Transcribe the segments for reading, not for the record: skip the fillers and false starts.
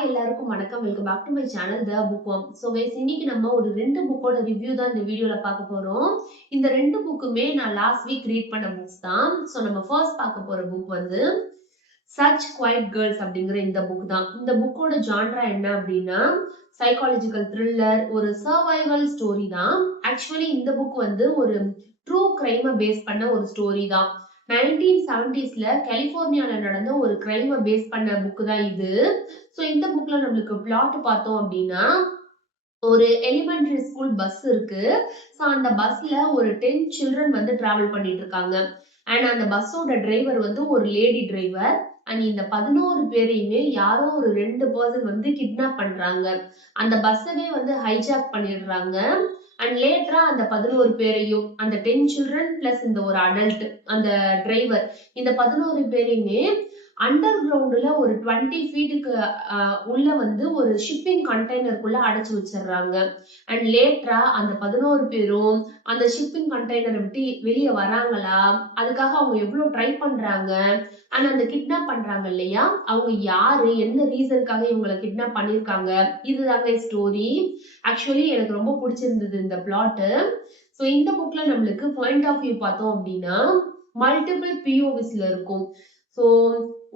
Hi எல்லாருக்கும் வணக்கம். Welcome back to my channel the book worm. So guys, இன்னைக்கு நம்ம ஒரு 2 புக்கோட ரிவ்யூ தான் இந்த வீடியோல பார்க்க போறோம். இந்த 2 புக்குமே நான் லாஸ்ட் வீக் ரீட் பண்ண புக்ஸ் தான். ஸோ நம்ம ஃபர்ஸ்ட் பார்க்க போற புக் வந்து சச் குவைட் கேர்ள்ஸ் அப்படிங்கிற இந்த புக் தான். இந்த புக்கோட ஜான்ரா என்ன அப்படின்னா சைக்காலஜிக்கல் த்ரில்லர், ஒரு சர்வைவல் ஸ்டோரி தான். ஆக்சுவலி இந்த புக் வந்து ஒரு ட்ரூ கிரைமை பேஸ் பண்ண ஒரு ஸ்டோரி தான். 1970ஸ்ல கலிபோர்னியால நடந்த ஒரு கிரைமை பேஸ் பண்ண புக் தான் இது. சோ இந்த புக்ல நம்மளுக்கு பிளாட் பார்த்தோம் அப்படின்னா, ஒரு எலிமெண்டரி ஸ்கூல் பஸ் இருக்கு. சோ அந்த பஸ்ல ஒரு 10 சில்ட்ரன் வந்து டிராவல் பண்ணிட்டு இருக்காங்க. அண்ட் அந்த பஸ்ஸோட டிரைவர் வந்து ஒரு லேடி டிரைவர். அண்ட் இந்த 11 பேரையுமே யாரோ ஒரு 2 பர்சன் வந்து கிட்னாப் பண்றாங்க. அந்த பஸ்ஸவே வந்து ஹைஜாக் பண்ணிடுறாங்க. அண்ட் லேட்டரா அந்த 11 பேரையும், அந்த 10 சில்ட்ரன் பிளஸ் இந்த ஒரு அடல்ட், அந்த டிரைவர், இந்த 11 பேரையுமே அண்டர் கிரவுண்ட்ல ஒரு 20 ஃபீட்டுக்கு உள்ள வந்து ஒரு ஷிப்பிங் கண்டெய்னருக்குள்ள அடைச்சு வச்சிடுறாங்க. அண்ட் லேட்டரா அந்த 11 பேரும் அந்த ஷிப்பிங் கண்டெய்னரை விட்டு வெளியே வராங்களா, அதுக்காக அவங்க எவ்வளவு ட்ரை பண்றாங்க, அண்ட் அந்த கிட்னாப் பண்றாங்க இல்லையா, அவங்க யாரு, என்ன ரீசனுக்காக இவங்களை கிட்னாப் பண்ணிருக்காங்க, இதுதாங்க ஸ்டோரி. ஆக்சுவலி எனக்கு ரொம்ப பிடிச்சிருந்தது இந்த பிளாட். ஸோ இந்த புக்ல நம்மளுக்கு பாயிண்ட் ஆஃப் வியூ பார்த்தோம் அப்படின்னா மல்டிபிள் பிஓவிஸ்ல இருக்கும். ஸோ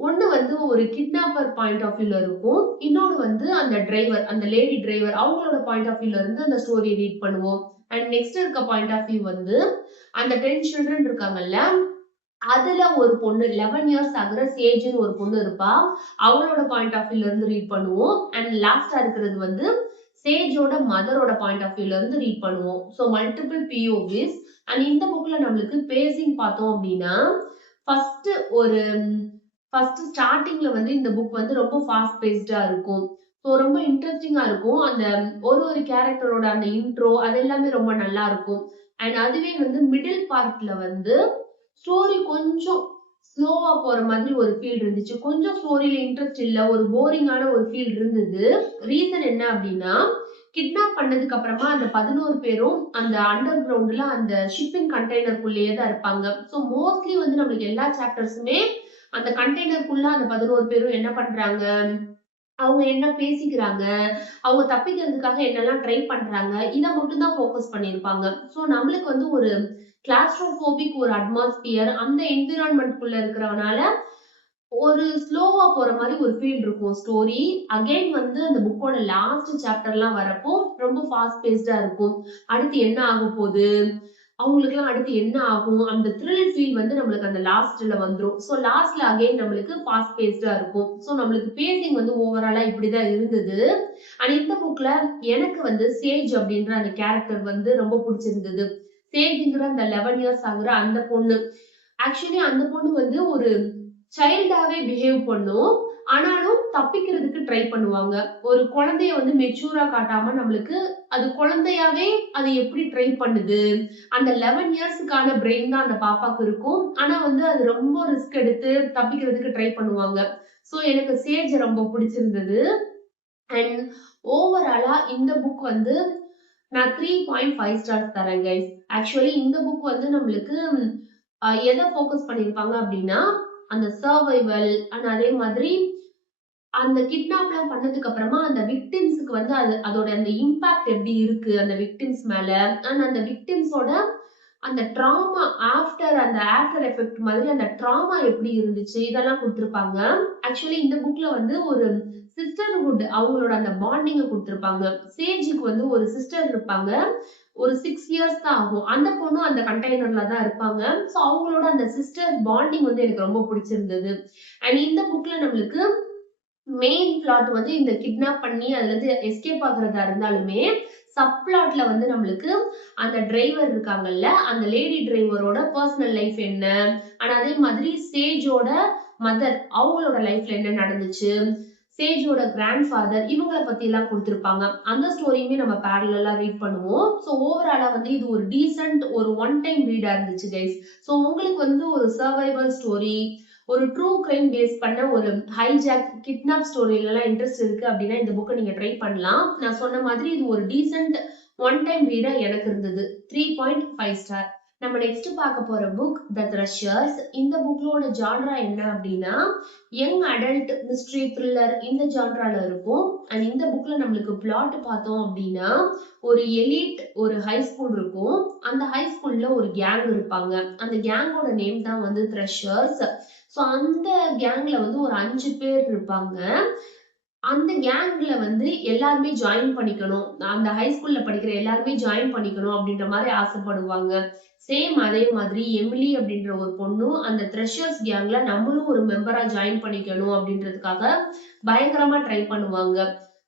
ஒண்ணு வந்து ஒரு கிட்னாப்பர் பாயிண்ட் ஆஃப் வியூல இருக்கும், இன்னொன்னு வந்து அந்த டிரைவர், அந்த லேடி டிரைவர், அவங்களோட பாயிண்ட் ஆஃப் வியூல இருந்து அந்த ஸ்டோரி ரீட் பண்ணுவோம். அண்ட் நெக்ஸ்ட் இருக்க பாயிண்ட் ஆஃப் வியூ வந்து அந்த 10 சில்ட்ரன் இருக்காங்கல்ல, அதுல ஒரு பொண்ணு 11 இயர்ஸ் ஆகுற சேஜ்னு ஒரு பொண்ணு இருப்பா, அவளோட பாயிண்ட் ஆஃப் வியூல இருந்து ரீட் பண்ணுவோம். அண்ட் லாஸ்டா இருக்கிறது வந்து சேஜோட மதரோட பாயிண்ட் ஆஃப் வியூல இருந்து ரீட் பண்ணுவோம். So multiple பிஓவிஸ். அண்ட் இந்த புக்ல நம்மளுக்கு பேசிங் பார்த்தோம் அப்படின்னா ஃபர்ஸ்ட் ஸ்டார்டிங்ல வந்து இந்த புக் வந்து ரொம்ப ஃபாஸ்ட் பேஸ்டா இருக்கும். ஸோ ரொம்ப இன்ட்ரெஸ்டிங்கா இருக்கும். அந்த ஒரு கேரக்டரோட அந்த இன்ட்ரோ அது எல்லாமே ரொம்ப நல்லா இருக்கும். அண்ட் அதுவே வந்து மிடில் பார்ட்ல வந்து ஸ்டோரி கொஞ்சம் ஸ்லோவா போற மாதிரி ஒரு ஃபீல் இருந்துச்சு. கொஞ்சம் ஸ்டோரியில இன்ட்ரெஸ்ட் இல்ல, ஒரு போரிங்கான ஒரு ஃபீல் இருந்தது. ரீசன் என்ன அப்படின்னா, கிட்னாப் பண்ணதுக்கு அப்புறமா அந்த 11 பேரும் அந்த அண்டர் கிரவுண்ட்ல அந்த ஷிப்பிங் கண்டெய்னருக்குள்ளேயே தான் இருப்பாங்க. ஸோ மோஸ்ட்லி வந்து நம்மளுக்கு எல்லா சாப்டர்ஸுமே அந்த கண்டெய்னருக்குள்ள அந்த 11 பேரும் என்ன பண்றாங்க, அவங்க என்ன பேசிக்கிறாங்க, அவங்க தப்பிக்கிறதுக்காக என்னெல்லாம் ட்ரை பண்றாங்க, இதை மட்டும் தான் ஃபோக்கஸ் பண்ணியிருப்பாங்க. ஸோ நம்மளுக்கு வந்து ஒரு கிளாஸ்ட்ரோபோபிக் ஒரு அட்மாஸ்பியர், அந்த என்விரான்மெண்ட்குள்ள இருக்கிறவனால ஒரு ஸ்லோவா போற மாதிரி ஒரு ஃபீல் இருக்கும் ஸ்டோரி. அகைன் வந்து அந்த புக்கோட லாஸ்ட் சாப்டர்லாம் வரப்போ ரொம்ப ஃபாஸ்ட் பேஸ்டா இருக்கும். அடுத்து என்ன ஆக போகுது, அவங்களுக்கு எல்லாம் அடுத்து என்ன ஆகும், அந்த த்ரில் ஃபீல் வந்து நம்மளுக்கு அந்த லாஸ்ட்ல வந்துரும். ஸோ லாஸ்ட்ல அகைன் நம்மளுக்கு ஃபாஸ்ட் பேஸ்டா இருக்கும். ஸோ நம்மளுக்கு பேசிங் வந்து ஓவராலா இப்படிதான் இருந்தது. அண்ட் இந்த புக்ல எனக்கு வந்து சேஜ் அப்படின்ற அந்த கேரக்டர் வந்து ரொம்ப பிடிச்சிருந்தது. சேஜ்ங்கிற அந்த 11 இயர்ஸ் ஆகுற அந்த பொண்ணு, ஆக்சுவலி அந்த பொண்ணு வந்து ஒரு சைல்டாவே பிஹேவ் பண்ணும், ஆனாலும் தப்பிக்கிறதுக்கு ட்ரை பண்ணுவாங்க. ஒரு குழந்தைய வந்து மெச்சூரா காட்டாம நம்மளுக்கு அது குழந்தையாவே அது எப்படி ட்ரை பண்ணுது, அந்த 11 இயர்ஸ்க்கான பிரெயின் தான் அந்த பாப்பாக்கு இருக்கும். ஆனா வந்து அது ரொம்ப ரிஸ்க் எடுத்து தப்பிக்கிறதுக்கு ட்ரை பண்ணுவாங்க. சோ எனக்கு சேஜ் ரொம்ப பிடிச்சிருந்தது. அண்ட் ஓவராலா இந்த புக் வந்து நான் 3.5 ஸ்டார்ஸ் தரேன் கைஸ். ஆக்சுவலி இந்த புக் வந்து நம்மளுக்கு எதை ஃபோக்கஸ் பண்ணிருப்பாங்க அப்படின்னா, அந்த சர்வைவல் அண்ட் அதே மாதிரி அந்த கிட்னாப்லாம் பண்ணதுக்கு அப்புறமா அந்த விக்டிம்ஸ்க்கு வந்து அதோட அந்த இம்பாக்ட் எப்படி இருக்கு அந்த விக்டிம்ஸ் மேல, அண்ட் அந்த விக்டிம்ஸோட அந்த ட்ராமா ஆஃப்டர் எஃபெக்ட் மாதிரி அந்த ட்ராமா எப்படி இருந்துச்சு, இதெல்லாம் கொடுத்திருப்பாங்க. ஆக்சுவலி இந்த புக்ல வந்து ஒரு சிஸ்டர்ஹுட், அவங்களோட அந்த பாண்டிங்க கொடுத்திருப்பாங்க. சேஜுக்கு வந்து ஒரு சிஸ்டர் இருப்பாங்க, ஒரு 6 இயர்ஸ் தான் ஆகும். அந்த பொண்ணு அந்த கண்டெய்னர்ல தான் இருப்பாங்க. சோ அவங்களோட அந்த சிஸ்டர் பாண்டிங் வந்து எனக்கு ரொம்ப பிடிச்சிருந்தது. அண்ட் இந்த புக்ல நம்மளுக்கு மெயின் பிளாட் வந்து இந்த கிட்னாப் பண்ணி அதுல இருந்து எஸ்கேப் ஆகுறதா இருந்தாலுமே, சப் பிளாட்ல வந்து நம்மளுக்கு அந்த டிரைவர் இருக்காங்கல்ல, அந்த லேடி டிரைவரோட பர்சனல் லைஃப் என்ன, ஆனா அதே மாதிரி சேஜோட மதர், அவங்களோட லைஃப்ல என்ன நடந்துச்சு, சேஜோட கிராண்ட் ஃபாதர், இவங்கள பத்தி எல்லாம் கொடுத்திருப்பாங்க. அந்த ஸ்டோரியுமே நம்ம பேரலா ரீட் பண்ணுவோம். சோ ஓவராலா வந்து இது ஒரு டீசென்ட் ஒரு ஒன் டைம் ரீடா இருந்துச்சு கைஸ். சோ உங்களுக்கு வந்து ஒரு சர்வைவல் ஸ்டோரி, ஒரு ட்ரூ கிரைம் பேஸ் பண்ண ஒரு ஹைஜாக் கிட்னாப் ஸ்டோரியில எல்லாம் இன்ட்ரெஸ்ட் இருக்கு அப்படின்னா இந்த புக்கை நீங்க ட்ரை பண்ணலாம். நான் சொன்ன மாதிரி இது ஒரு டீசென்ட் ஒன் டைம் ரீடா எனக்கு இருந்தது. 3.5 ஸ்டார். நம்ம நெக்ஸ்ட் பார்க்க போற புக் த த்ரெஷர்ஸ். இந்த புக்லோட ஜான்ரா என்ன அப்படின்னா யங் அடல்ட் மிஸ்ட்ரி த்ரில்லர் இந்த ஜான்ரால இருக்கும். அண்ட் இந்த புக்ல நம்மளுக்கு பிளாட் பார்த்தோம் அப்படின்னா ஒரு எலிட் ஒரு ஹை ஸ்கூல் இருக்கும். அந்த ஹை ஸ்கூல்ல ஒரு கேங் இருப்பாங்க. அந்த கேங்கோட நேம் தான் வந்து த்ரெஷர்ஸ். ஸோ அந்த கேங்ல வந்து ஒரு 5 பேர் இருப்பாங்க. அந்த கேங்ல வந்து எல்லாருமே ஜாயின் பண்ணிக்கணும், அந்த ஹை ஸ்கூல்ல படிக்கிற எல்லாருமே ஜாயின் பண்ணிக்கணும் அப்படின்ற மாதிரி ஆசைப்படுவாங்க. சேம் அதே மாதிரி எமிலி அப்படின்ற ஒரு பொண்ணும் அந்த த்ரெஷர்ஸ் கேங்ல நம்மளும் ஒரு மெம்பரா ஜாயின் பண்ணிக்கணும் அப்படின்றதுக்காக பயங்கரமா ட்ரை பண்ணுவாங்க.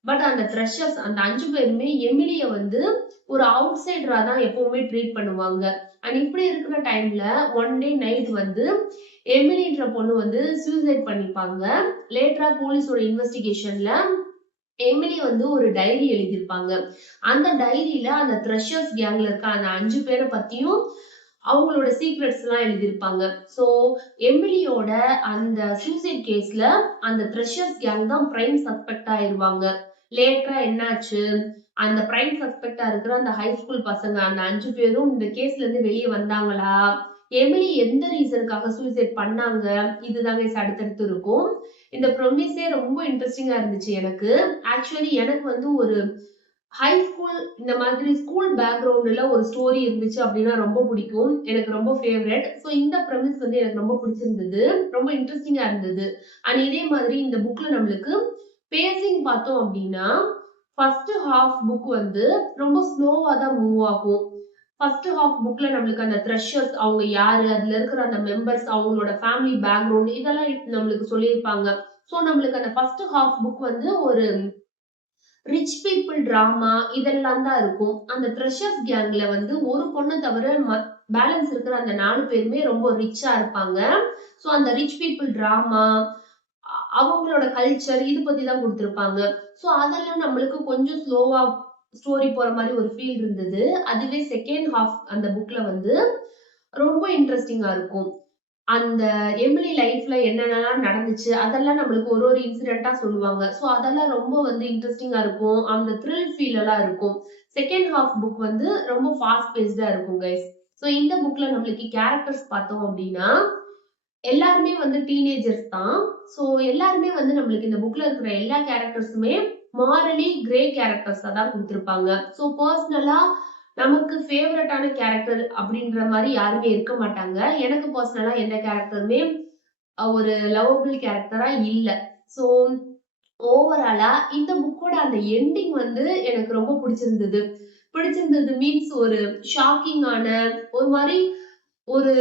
பட் அந்த த்ரெஷர்ஸ் அந்த 5 பேருமே எமிலிய வந்து ஒரு அவுட் சைடரா தான் எப்பவுமே ட்ரீட் பண்ணுவாங்க. அண்ட் இப்படி இருக்கிற டைம்ல ஒன் டே நைட் வந்து எமிலின்ற பொண்ணு வந்து சூசைட் பண்ணிப்பாங்க. லேட்டரா போலீஸோட இன்வெஸ்டிகேஷன்ல எமிலி வந்து ஒரு டைரி எழுதியிருப்பாங்க. அந்த டைரியில அந்த த்ரெஷர்ஸ் கேங்ல இருக்க அந்த 5 பேரை பத்தியும் அவங்களோட சீக்ரெட்ஸ் எல்லாம் எழுதியிருப்பாங்க. சோ எமிலியோட அந்த சூசைட் கேஸ்ல அந்த த்ரெஷர்ஸ் கேங் தான் பிரைம் சஸ்பெக்ட் ஆயிருவாங்க. லேட்டரா என்னாச்சு, அந்த பிரைம் சஸ்பெக்டா இருக்கிற அந்த ஹை ஸ்கூல் பசங்க அந்த 5 பேரும் இந்த கேஸ்ல இருந்து வெளியே வந்தாங்களா, எமிலி எந்த ரீசனுக்காக சூசைட் பண்ணாங்க, இதுதாங்க அடுத்தடுத்து இருக்கும். இந்த ப்ரொமிஸே ரொம்ப இன்ட்ரெஸ்டிங்கா இருந்துச்சு எனக்கு. ஆக்சுவலி எனக்கு வந்து ஒரு ஹை ஸ்கூல் இந்த மாதிரி ஸ்கூல் பேக்ரவுண்ட்ல ஒரு ஸ்டோரி இருந்துச்சு அப்படின்னா ரொம்ப பிடிக்கும். எனக்கு ரொம்ப ஃபேவரட். ஸோ இந்த ப்ரெமிஸ் வந்து எனக்கு ரொம்ப பிடிச்சிருந்தது, ரொம்ப இன்ட்ரெஸ்டிங்கா இருந்தது. அண்ட் இதே மாதிரி இந்த புக்ல நம்மளுக்கு பேசிங் பார்த்தோம் அப்படின்னா ஃபர்ஸ்ட் ஹாஃப் புக் வந்து ரொம்ப ஸ்லோவா தான் மூவ் ஆகும். ஃபர்ஸ்ட் ஹாஃப் புக்ல நம்மளுக்கு அந்த த்ரெஷர்ஸ் அவங்க யாரு, அதுல இருக்கிற அந்த மெம்பர்ஸ், அவங்களோட ஃபேமிலி பேக்ரவுண்ட் இதெல்லாம் நம்மளுக்கு சொல்லியிருப்பாங்க. ஸோ நம்மளுக்கு அந்த ஃபர்ஸ்ட் ஹாஃப் புக் வந்து ஒரு ரிச் பீப்புள் டிராமா இதெல்லாம் தான் இருக்கும். அந்த த்ரெஷர்ஸ் கேங்ல வந்து ஒரு பொண்ணை தவிர பேலன்ஸ் இருக்கிற அந்த 4 பேருமே ரொம்ப ரிச்சா இருப்பாங்க. ஸோ அந்த ரிச் பீப்புள் டிராமா அவங்களோட கல்ச்சர் இது பத்தி தான் கொடுத்திருப்பாங்க. ஸோ அதெல்லாம் நம்மளுக்கு கொஞ்சம் ஸ்லோவா ஸ்டோரி போற மாதிரி ஒரு ஃபீல் இருந்தது. அதுவே செகண்ட் ஹாஃப் அந்த புக்ல வந்து ரொம்ப இன்ட்ரெஸ்டிங்கா இருக்கும். அந்த எமிலி லைஃப்ல என்னென்னலாம் நடந்துச்சு அதெல்லாம் நம்மளுக்கு ஒரு ஒரு இன்சிடென்ட்டா சொல்லுவாங்க. சோ அதெல்லாம் ரொம்ப வந்து இன்ட்ரெஸ்டிங்கா இருக்கும். அந்த த்ரில் ஃபீல் எல்லாம் இருக்கும். செகண்ட் ஹாஃப் புக் வந்து ரொம்ப ஃபாஸ்ட் பேஸ்டா இருக்கும் கைஸ். சோ இந்த புக்ல நம்மளுக்கு கேரக்டர்ஸ் பார்த்தோம் அப்படின்னா எல்லாருமே வந்து டீனேஜர்ஸ் தான். சோ எல்லாருமே வந்து நம்மளுக்கு இந்த புக்ல இருக்கிற எல்லா கேரக்டர்ஸுமே மாரலி கிரே கேரக்டர்ஸா தான் கொடுத்திருப்பாங்க. சோ பர்சனலா நமக்கு ஃபேவரட்டான கேரக்டர் அப்படின்ற மாதிரி யாருமே இருக்க மாட்டாங்க. எனக்கு பர்சனலா எந்த கேரக்டருமே ஒரு லவபிள் கேரக்டரா இல்ல. சோ ஓவராலா இந்த புக்கோட அந்த எண்டிங் வந்து எனக்கு ரொம்ப பிடிச்சிருந்தது. பிடிச்சிருந்தது மீன்ஸ் ஒரு ஷாக்கிங்கான ஒரு மாதிரி ஒரு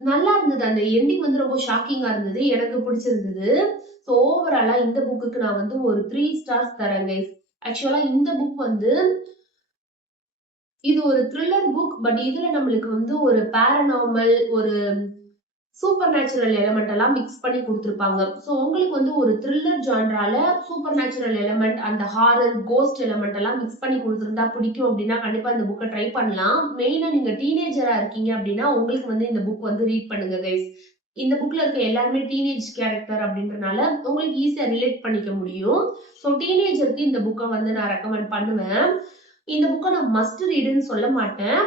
நல்லா இருந்தது. அந்த எண்டிங் வந்து ரொம்ப ஷாக்கிங்கா இருந்தது. எனக்கு பிடிச்சிருந்தது. சோ ஓவராலா இந்த புக்குக்கு நான் வந்து ஒரு 3 ஸ்டார்ஸ் தரேன் கைஸ். ஆக்சுவலா இந்த புக் வந்து இது ஒரு த்ரில்லர் புக். பட் இதுல நம்மளுக்கு வந்து ஒரு பாரநார்மல் ஒரு சூப்பர் நேச்சுரல் எலிமெண்ட் எல்லாம் மிக்ஸ் பண்ணி கொடுத்திருப்பாங்க. சோ உங்களுக்கு வந்து ஒரு த்ரில்லர் ஜான்ரால சூப்பர் நேச்சுரல் எலிமெண்ட் அந்த ஹாரர் கோஸ்ட் எலிமெண்ட் எல்லாம் மிக்ஸ் பண்ணி கொடுத்திருந்தா பிடிக்கும் அப்படின்னா கண்டிப்பா இந்த புக்கை ட்ரை பண்ணலாம். மெயினா நீங்க டீனேஜரா இருக்கீங்க அப்படின்னா உங்களுக்கு வந்து இந்த புக் வந்து ரீட் பண்ணுங்க கைஸ். இந்த புக்ல இருக்க எல்லாருமே டீனேஜ் கேரக்டர் அப்படின்றனால உங்களுக்கு ஈஸியா ரிலேட் பண்ணிக்க முடியும். சோ டீனேஜருக்கு இந்த புக்கை வந்து நான் ரெக்கமெண்ட் பண்ணுவேன். இந்த புக்கை நான் மஸ்ட் ரீடுன்னு சொல்ல மாட்டேன்.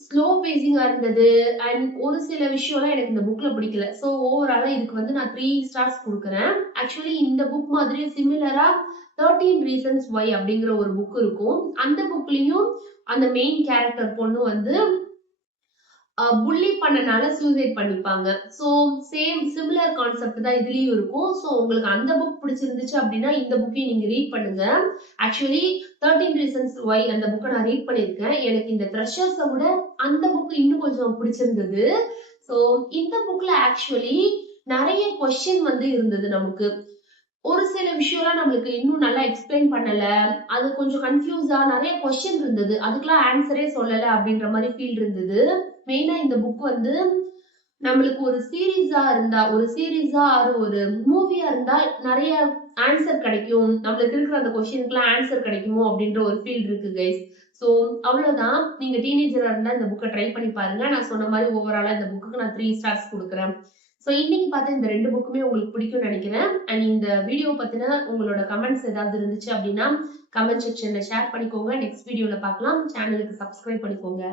ஸ்லோ பேசிங்கா இருந்தது. அண்ட் ஒரு சில விஷயம்லாம் எனக்கு இந்த புக்ல பிடிக்கல. சோ ஓவராலா இதுக்கு வந்து நான் 3 ஸ்டார்ஸ் கொடுக்குறேன். ஆக்சுவலி இந்த புக் மாதிரி சிமிலரா 13 ரீசன்ஸ் ஒய் அப்படிங்கிற ஒரு புக் இருக்கும். அந்த புக்லயும் அந்த மெயின் கேரக்டர் பொண்ணு வந்து புள்ளி பண்ணனால சூசைட் பண்ணிப்பாங்க. சோ சேம் சிமிலர் கான்செப்ட் தான் இதுலயும் இருக்கும். சோ உங்களுக்கு அந்த புக் பிடிச்சிருந்துச்சு அப்படின்னா இந்த புக்கையும் நீங்க ரீட் பண்ணுங்க. ஆக்சுவலி 13 ரீசன்ஸ் ஒய் அந்த புக்கை நான் ரீட் பண்ணிருக்கேன். எனக்கு இந்த த்ரெஷர்ஸை விட அந்த புக் இன்னும் கொஞ்சம் பிடிச்சிருந்தது. சோ இந்த புக்ல ஆக்சுவலி நிறைய கொஸ்டின் வந்து இருந்தது நமக்கு. ஒரு சில விஷயம்லாம் நம்மளுக்கு இன்னும் நல்லா எக்ஸ்பிளைன் பண்ணல. அது கொஞ்சம் கன்ஃபியூஸா நிறைய கொஸ்டின் இருந்தது. அதுக்கெல்லாம் ஆன்சரே சொல்லல அப்படின்ற மாதிரி ஃபீல் இருந்தது. மெயினா இந்த புக் வந்து நம்மளுக்கு ஒரு சீரீஸா இருந்தா ஒரு மூவியா இருந்தா நிறைய ஆன்சர் கிடைக்கும். நம்மளுக்கு இருக்கிற அந்த கொஸ்டினுக்குலாம் ஆன்சர் கிடைக்குமோ அப்படின்ற ஒரு ஃபீல் இருக்கு கைஸ். சோ அவ்வளவுதான். நீங்க டீனேஜரா இருந்தா இந்த புக்கை ட்ரை பண்ணி பாருங்க. நான் சொன்ன மாதிரி ஓவராலா இந்த புக்குக்கு நான் 3 ஸ்டார்ஸ் கொடுக்குறேன். சோ இன்னைக்கு பார்த்த இந்த 2 புக்குமே உங்களுக்கு பிடிக்கும்னு நினைக்கிறேன். அண்ட் இந்த வீடியோ பத்தின உங்களோட கமெண்ட்ஸ் ஏதாவது இருந்துச்சு அப்படின்னா கமெண்ட் செக்ஷன்ல ஷேர் பண்ணிக்கோங்க. நெக்ஸ்ட் வீடியோல பார்க்கலாம். சேனலுக்கு சப்ஸ்கிரைப் பண்ணிக்கோங்க.